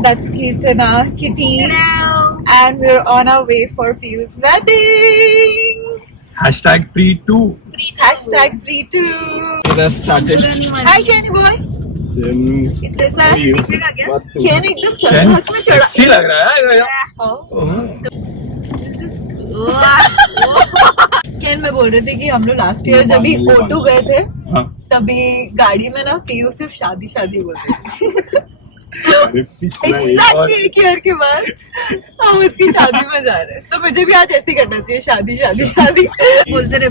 That's Kirtana, Kitty. Hello. And we're on our way for Piyu's wedding. Hashtag pre-2. Hashtag pre-2. It has started. Hi, Kenny boy. कैसा है? Ken एकदम चश्मा में चढ़ा. Sexy लग रहा है Ken मैं बोल रहे थे कि हम लोग लास्ट ईयर जब भी O2 गए थे हाँ. तभी गाड़ी में ना पीयू सिर्फ शादी शादी बोल रहे थे. Exactly एक ईयर के बाद हम उसकी शादी में जा रहे हैं. तो मुझे भी आज ऐसे ही करना चाहिए. शादी शादी शादी बोलते रहे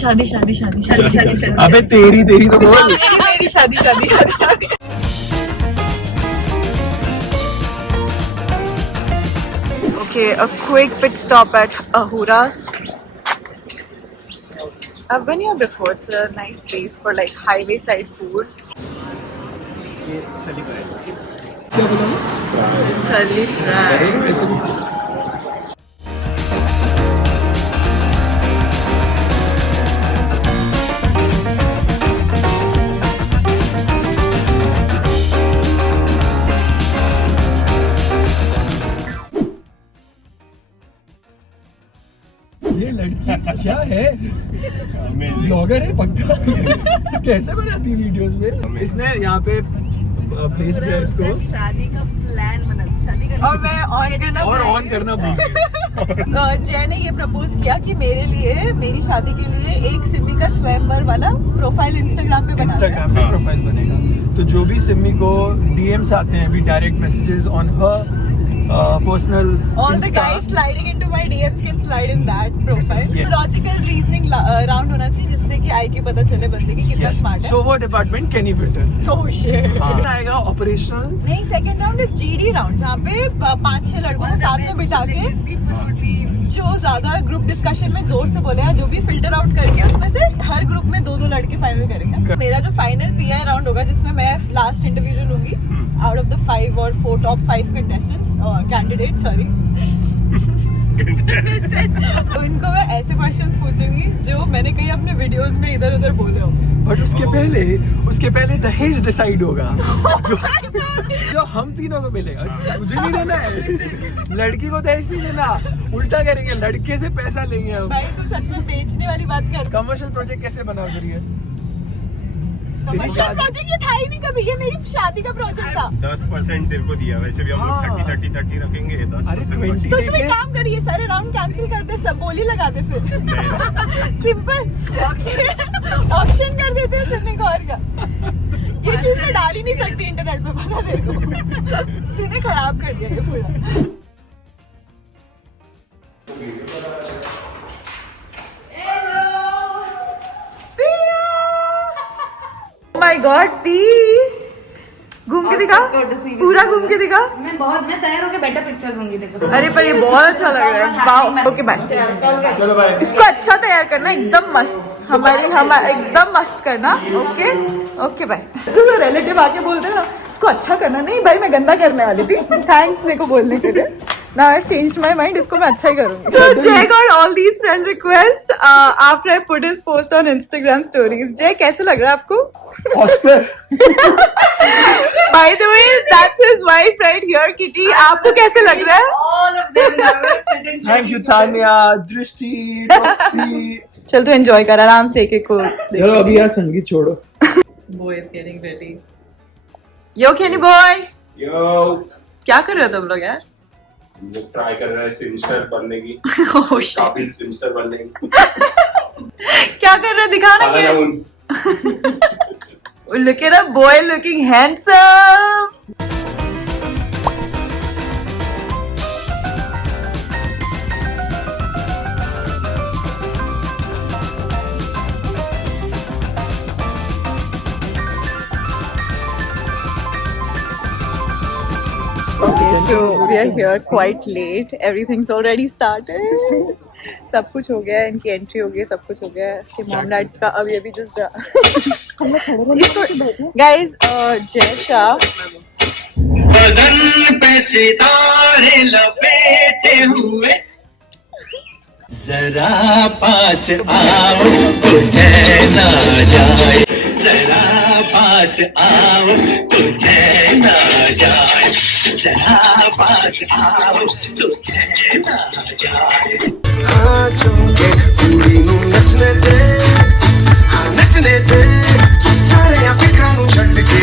शादी शादी शादी शादी शादी अबे तेरी तो बोल. मेरी शादी शादी शादी. Okay, a quick pit stop at Ahura. I've been here before. It's a nice place for like highway side food. Curly fry. ये लड़की क्या है? ब्लॉगर है पक्का. कैसे बनाती है वीडियोस में? इसने यहाँ पे प्लेस किया इसको शादी का प्लान बना. शादी का और मैं ऑन करना भूल. जय ने ये प्रपोज किया कि मेरे लिए मेरी शादी के लिए एक सिमी का स्वयंवर वाला प्रोफाइल इंस्टाग्राम पे बना. इंस्टाग्राम पे प्रोफाइल बनेगा. तो जो भी सिमी को डीएम्स आते हैं, अभी direct messages on her personal all the Insta. guys sliding into my DMs can slide in that profile. Yeah. Logical reasoning round होना चाहिए जिससे कि IQ पता चले बंदे की कितना Yes. स्मार्ट है. So वो डिपार्टमेंट कैनी फिल्टर. Oh shit. आएगा ऑपरेशनल. नहीं, second round is GD round जहाँ पे 5-6 लड़कों को साथ में बिठा के जो ज्यादा ग्रुप डिस्कशन में जोर से बोले जो भी फिल्टर आउट करके उसमें से हर ग्रुप में 2-2 लड़के फाइनल करेंगे. मेरा जो फाइनल PI राउंड होगा जिसमें मैं लास्ट इंटरव्यू जो लूंगी out of the 5 or 4 top 5 contestants candidates sorry उनको मैं ऐसे क्वेश्चंस पूछूंगी जो मैंने कहीं अपने वीडियोस में इधर उधर बोले हो. बट उसके पहले दहेज डिसाइड होगा. जो हम तीनों को मिलेगा. मुझे नहीं देना है. लड़की को दहेज नहीं देना. उल्टा करेंगे, लड़के से पैसा लेंगे हम. भाई तू सच में बेचने वाली बात कर. कमर्शियल प्रोजेक्ट कैसे बना करी है? कमर्शियल प्रोजेक्ट ये था ही नहीं कभी. ये मेरी शादी का प्रोजेक्ट था. 10% तेरे को दिया. वैसे भी हम लोग 30 रखेंगे. 10%. अरे 20 तो तू एक काम करिए, सारे राउंड कैंसिल कर दे, सब बोली लगा दे फिर. सिंपल ऑप्शन कर देते हैं सिर्फ. और क्या ये चीज मैं डाल ही नहीं सकती इंटरनेट पे. पता देखो तूने खराब कर दिया ये पूरा. माय गॉड दी घूम के दिखा. पूरा घूम के दिखा. मैं तैयार होकर बेटर पिक्चर्स होंगी देखो. अरे पर ये बहुत अच्छा लग रहा है. वाओ. Okay bye. चलो भाई. इसको अच्छा तैयार करना, एकदम मस्त. हम एकदम मस्त करना. Okay bye. तू रिलेटिव आके बोल दे ना इसको अच्छा करना. नहीं भाई मैं गंदा करने वाली थी. थैंक्स मेरे को बोलने के लिए. Now I've changed my mind. इसको मैं अच्छा ही करूँगी. So Jay got all these friend requests after I put his post on Instagram stories. Jay कैसे लग रहा है आपको? Oscar. By the way, that's his wife right here, Kitty. आपको कैसे लग रहा है? All of them nervous. Thank you Tanya, दृष्टि, टॉक्सी. चल तू एंजॉय कर आराम से एक को. चलो अभी यार संगीत छोड़ो. Boy is getting ready. Yo Kenny boy. यो क्या कर रहे हो तुम लोग यार? हम लोग ट्राई कर रहे हैं सिमस्टर बनने की. Oh shit. काबिल सिमस्टर बनने की. क्या कर रहे हैं दिखाना खाना क्या? जामुन. Look at a boy looking handsome. Okay, so we are here quite late. Everything's already started. सब कुछ हो गया है. इनकी एंट्री हो गई, सब कुछ हो गया है. इसके मॉम डैड का अभी जस्ट गाइस जय शाह बदन पे सितारे लपेटे हुए जरा पास आओ तुझे ना जाए, जरा पास आओ तुझे ना जाए, जरा पास आओ तो चैन आ जाए हाँ चुमके कुड़ी नू नचने दे हाँ नचने दे सारे फिक्रां नू छड्ड के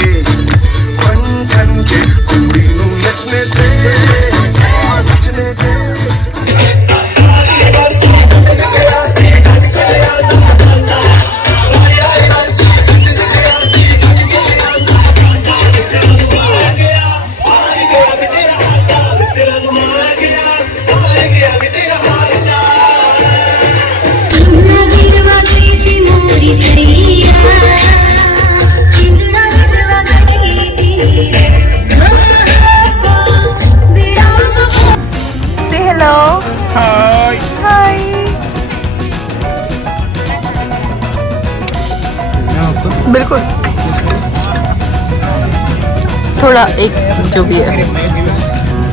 बन ठन के कुड़ी नू नचने दे हाँ नचने दे Say hello. Hi. Hi. बिल्कुल थोड़ा एक जो भी है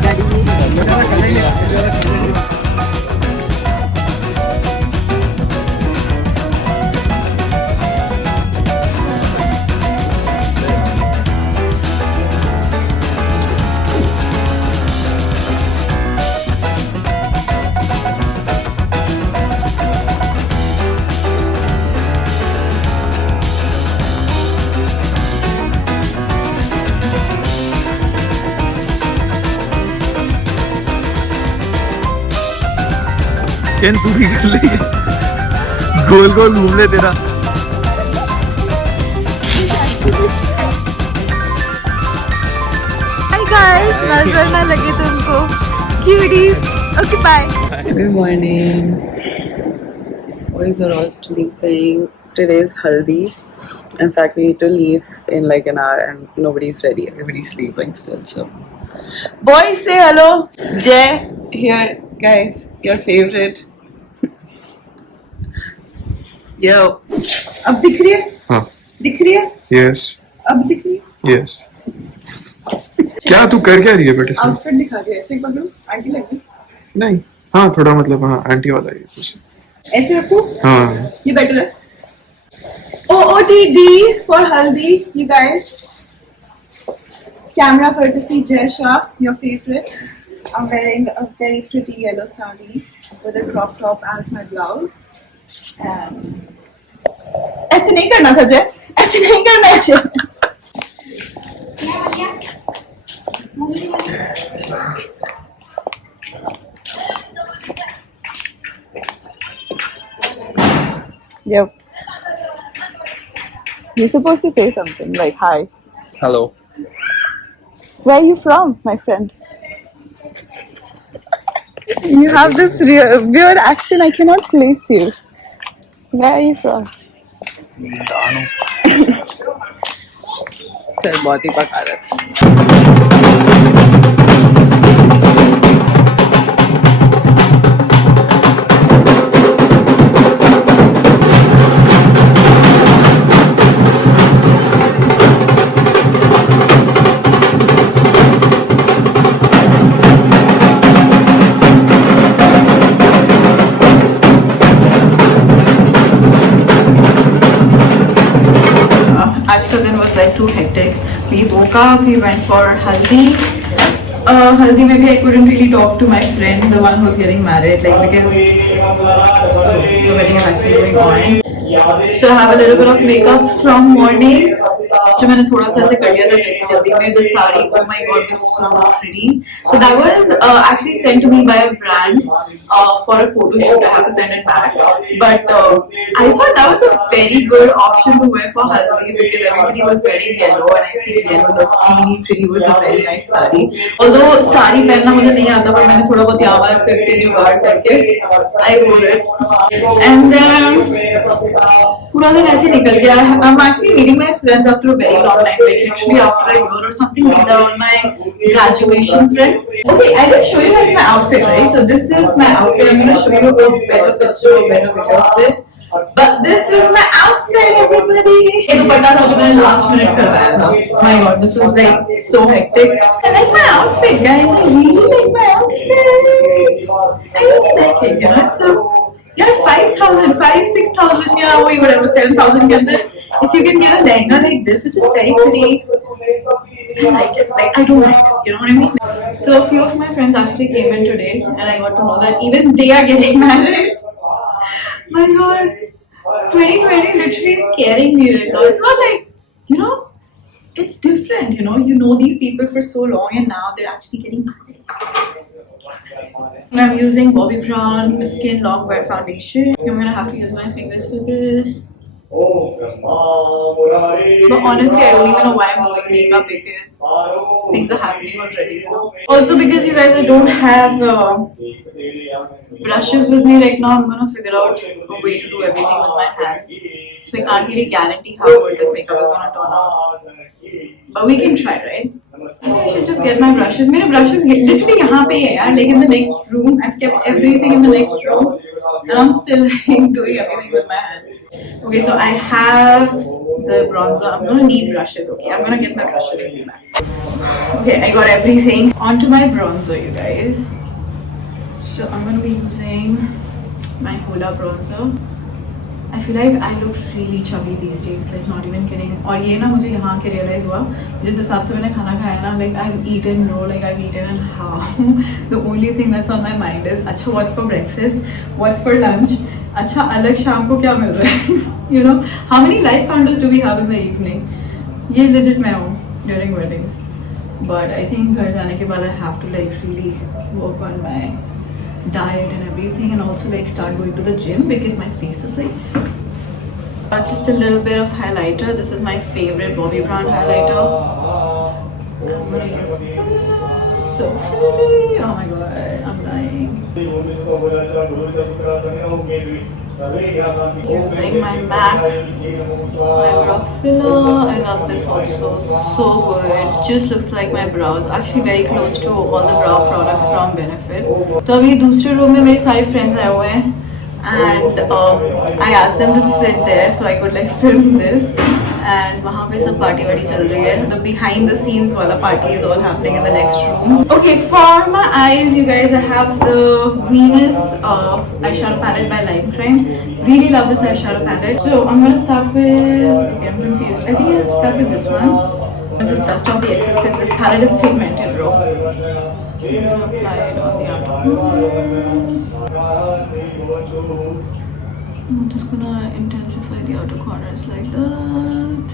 केन तू भी कर ले गोल गोल घूम ले तेरा हाय गाइस नजर ना लगे तुमको cuties okay bye Good morning. Boys are all sleeping. Today is Haldi. In fact, we need to leave in like an hour and nobody's ready. Everybody's sleeping still. So, boys, say hello. Jay, here, guys, your favorite. Yo. अब दिख रही है? हाँ दिख रही है? Yes अब दिख रही है? यस क्या तू कर क्या रही है बेटे इसमें आउटफिट दिखा रही है ऐसे ही पकड़ो आंटी लगी नहीं हाँ थोड़ा मतलब हाँ आंटी वाला ही कुछ ऐसे रखो हाँ ये बेटर है OOTD for Haldi you guys camera courtesy Jay Shah your favorite I'm wearing a very pretty yellow sari with a crop top as my blouse and ऐसे नहीं करना था जय ऐसे नहीं करना है जय Yep. You're supposed to say something like hi. Hello Where are you from, my friend? You have this weird accent. I cannot place you. Where are you from? चल बहुत ही पका रहा था आज का दिन was like too hectic. We woke up, we went for haldi. Haldi maybe I couldn't really talk to my friend, the one who's getting married, like because the wedding is actually going on. So I have a little bit of makeup from morning. जो मैंने थोड़ा सा ऐसे कर दिया था जल्दी जल्दी में the sari oh my god was so pretty so that was actually sent to me by a brand for a photo shoot I have to send it back but I thought that was a very good option to wear for haldi because everybody was wearing yellow and I think yellow looked really pretty was a very nice sari although sari पहनना मुझे नहीं आता पर मैंने थोड़ा बहुत यहाँ वहाँ करके जुगाड़ करके I wore it and then पूरा दिन ऐसे निकल गया I'm actually meeting my friends after a very long time like literally after a year or something these are all my graduation friends okay I didn't show you guys my outfit right so this is my outfit I'm going to show you a better picture or better video of this but this is my outfit everybody ये दुपट्टा था जो मैंने last minute करवाया था my god this was like so hectic I like my outfit guys I really like my outfit I really like it you know so यार 5,000, 6,000 या वही whatever 7,000 के अंदर if you can get a lehenga like this which is very pretty I like it. Like, I don't like it. You know what I mean? So a few of my friends actually came in today, and I got to know that even they are getting married. My God, 2020 literally is scaring me right now. It's not like, you know, it's different. You know these people for so long, and now they're actually getting married. I'm using Bobbi Brown Skin Lock Wear Foundation. I'm gonna have to use my fingers for this. But honestly, I don't even know why I'm doing makeup because things are happening already. Also, because you guys, I don't have brushes with me right now. I'm gonna figure out a way to do everything with my hands. So I can't really guarantee how good this makeup is gonna turn out. But we can try, right? I should just get my brushes. My brushes literally यहाँ पे है यार. Like in the next room, I've kept everything in the next room, and I'm still like, doing everything with my hand. Okay, so I have the bronzer. I'm gonna need brushes. Okay, I'm gonna get my brushes and be back. Okay, I got everything onto my bronzer, you guys. So I'm gonna be using my Hoola bronzer. I feel like I look really chubby these days, like not even kidding. और ये ना मुझे यहाँ के realize हुआ जिस हिसाब से मैंने खाना खाया ना, like I've eaten and how the only thing that's on my mind is अच्छा what's for breakfast, what's for lunch, अच्छा अलग शाम को क्या मिल रहा है. You know, how many life partners do we have in the evening? ये legit मैं हूँ during weddings. But I think घर जाने के बाद I have to like really work on my diet and everything, and also like start going to the gym because my face is like just a little bit of highlighter. This is my favorite Bobbi Brown highlighter. I'm gonna use this. So pretty. Oh my god, I'm dying. Using my MAC eyebrow filler. I love this also, so good. Just looks like my brows. Actually very close to all the brow products from Benefit. तो अभी दूसरे room में मेरे सारे friends आए हुए हैं, and I asked them to sit there so I could like film this. And वहाँ पे सब party वाटी चल रही है. The behind the scenes वाला party is all happening in the next room. Okay, for my eyes, you guys, I have the Venus eyeshadow palette by Lime Crime. Really love this eyeshadow palette. So I'm gonna start with. Okay, I'm confused. I think I'll start with this one. I'll just dust off the excess because this palette is pigmented, bro. I'm gonna apply it on the outer corners. I'm just gonna intensify the outer corners like that.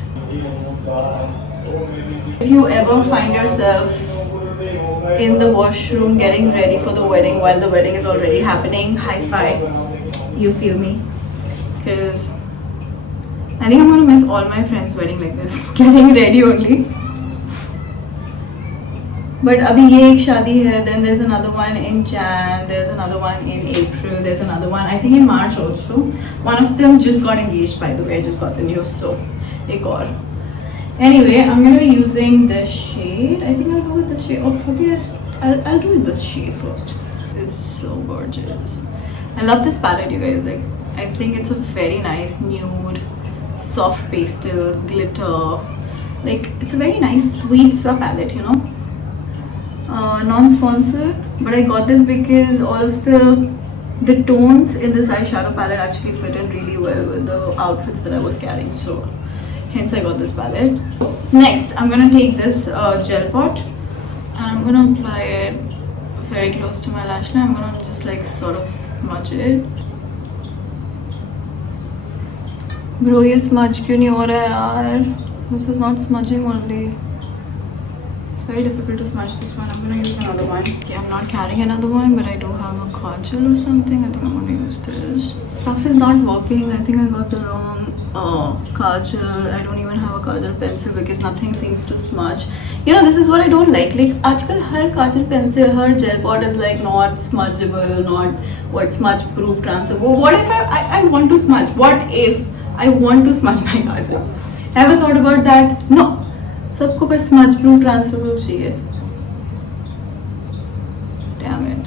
If you ever find yourself in the washroom getting ready for the wedding while the wedding is already happening, high five. You feel me? Because I think I'm gonna miss all my friends' wedding like this. Getting ready only. But अभी ये एक शादी है, then there's another one in Jan, there's another one in April, there's another one I think in March also. One of them just got engaged, by the way. I just got the news, so एक और. Anyway, I'm gonna be using this shade. I think I'll go with this shade. Or probably I'll do this shade first. It's so gorgeous. I love this palette, you guys. Like, I think it's a very nice nude, soft pastels, glitter. Like, it's a very nice sweet palette, you know. Non-sponsored, but I got this because all of the tones in this eyeshadow palette actually fit in really well with the outfits that I was carrying, so hence I got this palette. Next, I'm gonna take this gel pot and I'm gonna apply it very close to my lash line. I'm gonna just like sort of smudge it. Bro, ये smudge क्यों नहीं हो रहा है यार? This is not smudging only. It's very difficult to smudge this one. I'm gonna use another one. Okay, I'm not carrying another one, but I do have a kajal or something. I think I'm gonna use this. Stuff is not working. I think I got the wrong kajal. I don't even have a kajal pencil because nothing seems to smudge. You know, this is what I don't like. Like, आजकल हर kajal pencil, her gel pot is like not smudgeable, not smudge proof transferable. What if I want to smudge? What if I want to smudge my kajal? Ever thought about that? No. सबको बस smudge proof transferable चाहिए. Damn it.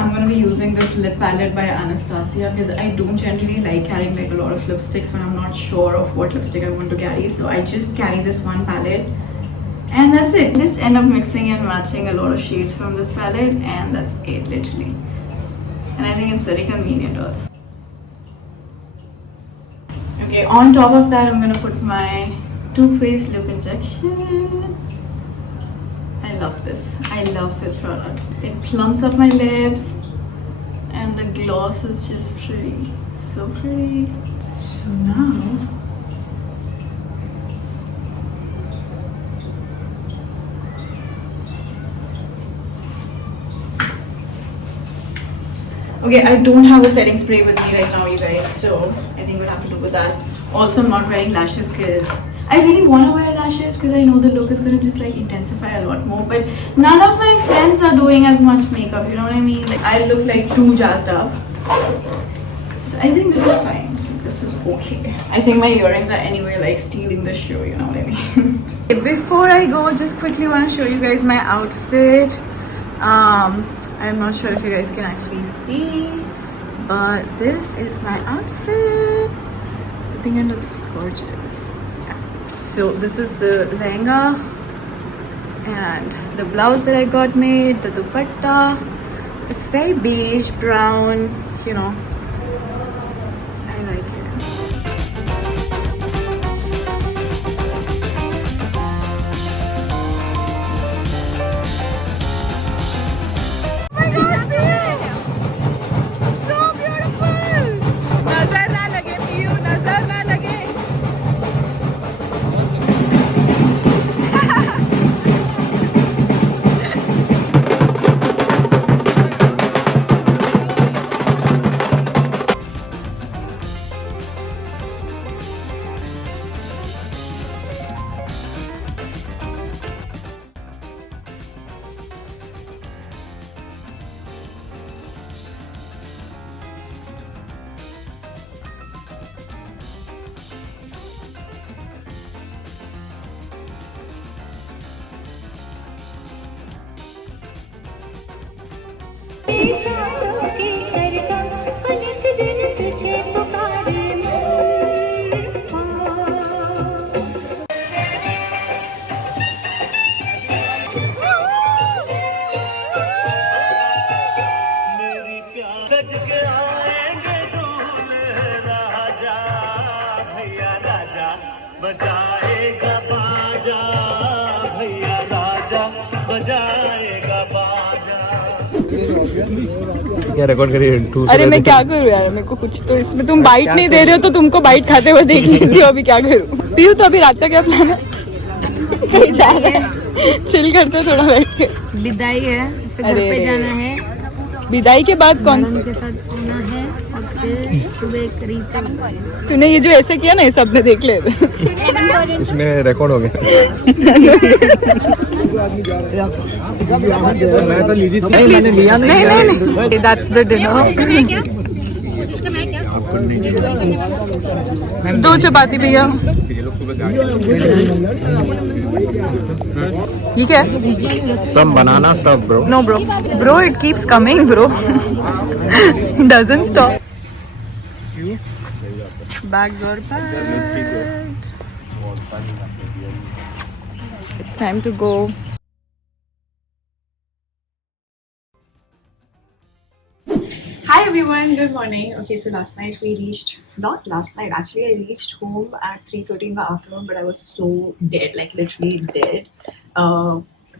I'm gonna be using this lip palette by Anastasia because I don't generally like carrying like a lot of lipsticks when I'm not sure of what lipstick I want to carry. So I just carry this one palette and that's it. Just end up mixing and matching a lot of shades from this palette and that's it, literally. And I think it's very convenient also. Okay, on top of that, I'm gonna put my Too Faced lip injection. I love this. I love this product. It plumps up my lips, and the gloss is just pretty. So pretty. So now, okay, I don't have a setting spray with me right now, you guys, so I think we'll have to do with that. Also, I'm not wearing lashes because I really want to wear lashes because I know the look is going to just like intensify a lot more. But none of my friends are doing as much makeup, you know what I mean? Like, I look like too jazzed up. So I think this is fine. This is okay. I think my earrings are anyway like stealing the show, you know what I mean? Before I go, just quickly want to show you guys my outfit. I'm not sure if you guys can actually see, but this is my outfit. I think it looks gorgeous. Yeah. So this is the lehenga and the blouse that I got made, the dupatta. It's very beige, brown, you know. I like it. सांसों की सरगम उन्नीस दिन तुझे पुकारे सज के आएंगे दूल्हे राजा भैया राजा बजाएगा बाजा भैया राजा बजाएगा बाजा। क्या रिकॉर्ड करिए? अरे मैं क्या करूँ यार, मेरे को कुछ तो इसमें तुम बाइट नहीं दे रहे हो तो तुमको बाइट खाते हुए देख लेती हो। अभी क्या करूँ? पीयू, तो अभी रात का क्या प्लान है? कहीं जाना है? चिल करते हो थोड़ा बैठ के। विदाई है, फिर घर पे जाना है, विदाई के बाद कौन सा? के साथ सोना है और फिर सुबह करीब। तूने ये जो ऐसे किया ना, ये सबने देख ले। इसमें रिकॉर्ड हो गया। मैं तो लीजिए नहीं, मैंने लिया नहीं। नहीं, that's the dinner. 2 चपाती भैया। ये क्या है? Some banana stuff, bro. No bro, it keeps coming bro. Doesn't stop. Bags are packed. It's time to go. Hi everyone, good morning. Okay, so last night we reached, not last night actually, I reached home at 3:30 in the afternoon, but I was so dead, like literally dead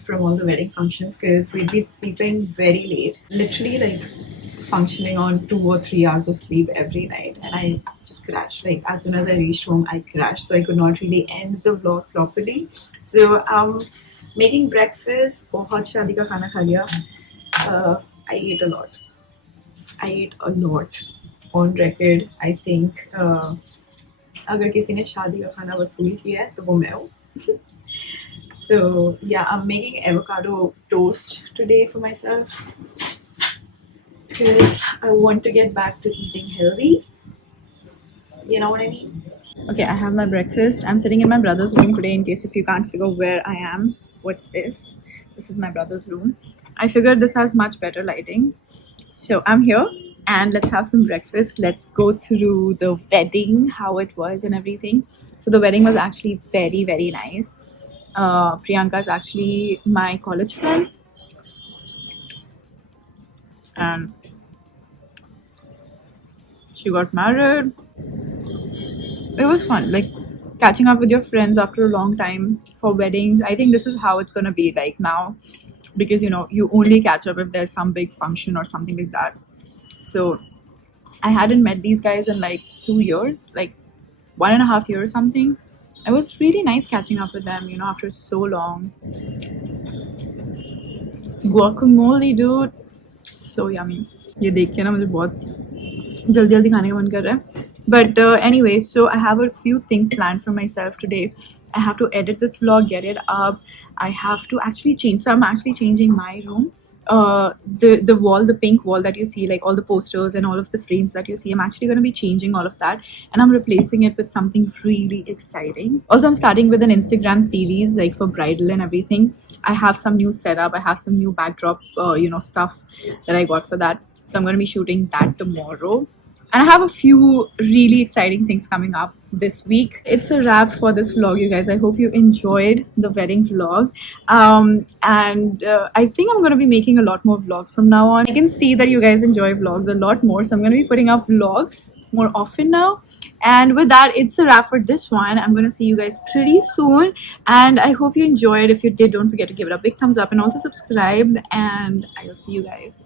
from all the wedding functions because we'd been sleeping very late, literally like functioning on 2 or 3 hours of sleep every night, and I just crashed. Like as soon as I reached home, I crashed, so I could not really end the vlog properly. So making breakfast, बहुत शादी का खाना खा लिया. I ate a lot. On record, I think अगर किसी ने शादी का खाना वसूल किया है तो वो मैं हूँ. So yeah, I'm making avocado toast today for myself because I want to get back to eating healthy. You know what I mean? Okay, I have my breakfast. I'm sitting in my brother's room today in case if you can't figure where I am. What's this? This is my brother's room. I figured this has much better lighting. So I'm here and let's have some breakfast. Let's go through the wedding, how it was and everything. So the wedding was actually very, very nice. Priyanka is actually my college friend. And she got married. it was fun, like catching up with your friends after a long time for weddings. I think this is how it's gonna be like now, because you know you only catch up if there's some big function or something like that. So I hadn't met these guys in like 2 years, like 1.5 years something. It was really nice catching up with them, you know, after so long. Guacamole, dude, so yummy. ये देख के ना मुझे बहुत जल्दी जल्दी खाने का मन कर रहा है. But anyway, so I have a few things planned for myself today. I have to edit this vlog, get it up. I have to actually change. So I'm actually changing my room. The wall, the pink wall that you see, like all the posters and all of the frames that you see, I'm actually going to be changing all of that, and I'm replacing it with something really exciting. Also, I'm starting with an Instagram series like for bridal and everything. I have some new setup, I have some new backdrop stuff that I got for that, so I'm going to be shooting that tomorrow. And I have a few really exciting things coming up this week. It's a wrap for this vlog, you guys. I hope you enjoyed the wedding vlog. And I think I'm going to be making a lot more vlogs from now on. I can see that you guys enjoy vlogs a lot more, so I'm going to be putting up vlogs more often now. And with that, it's a wrap for this one. I'm going to see you guys pretty soon. And I hope you enjoyed. If you did, don't forget to give it a big thumbs up and also subscribe. And I will see you guys.